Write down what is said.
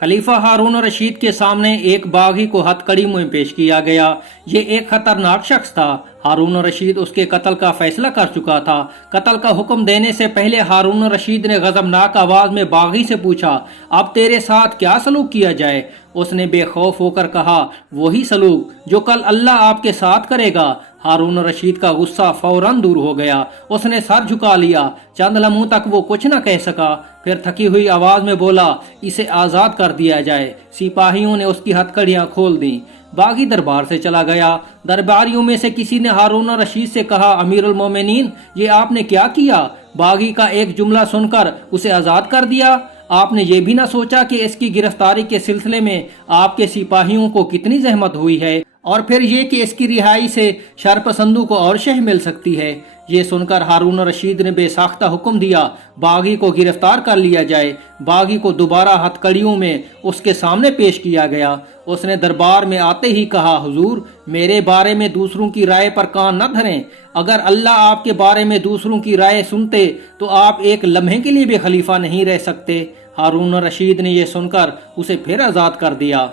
खलीफा हारून रशीद के सामने एक बागी को हथकड़ी में पेश किया गया। ये एक खतरनाक शख्स था। हारून रशीद उसके कत्ल का फैसला कर चुका था। कत्ल का हुक्म देने से पहले हारून रशीद ने गजबनाक आवाज में बागी से पूछा, अब तेरे साथ क्या सलूक किया जाए? उसने बेखौफ होकर कहा, वही सलूक जो कल अल्लाह आपके साथ करेगा। हारून रशीद का गुस्सा फौरन दूर हो गया। उसने सर झुका लिया। चंद लम्हों तक वो कुछ न कह सका। फिर थकी हुई आवाज में बोला, इसे आजाद कर दिया जाए। सिपाहियों ने उसकी हथकड़ियां खोल दी। बागी दरबार से चला गया। दरबारियों में से किसी ने हारून रशीद से कहा, अमीरुल मोमिनीन, ये आपने क्या किया? बागी का एक जुमला सुनकर उसे आजाद कर दिया। आपने ये भी ना सोचा कि इसकी गिरफ्तारी के सिलसिले में आपके सिपाहियों को कितनी जहमत हुई है, और फिर ये कि इसकी रिहाई से शरपसंदों को और शह मिल सकती है। ये सुनकर हारून रशीद ने बेसाख्ता हुक्म दिया, बागी को गिरफ्तार कर लिया जाए। बागी को दोबारा हथकड़ियों में उसके सामने पेश किया गया। उसने दरबार में आते ही कहा, हुजूर, मेरे बारे में दूसरों की राय पर कान न धरें। अगर अल्लाह आपके बारे में दूसरों की राय सुनते तो आप एक लम्हे के लिए भी खलीफा नहीं रह सकते। हारून रशीद ने यह सुनकर उसे फिर आजाद कर दिया।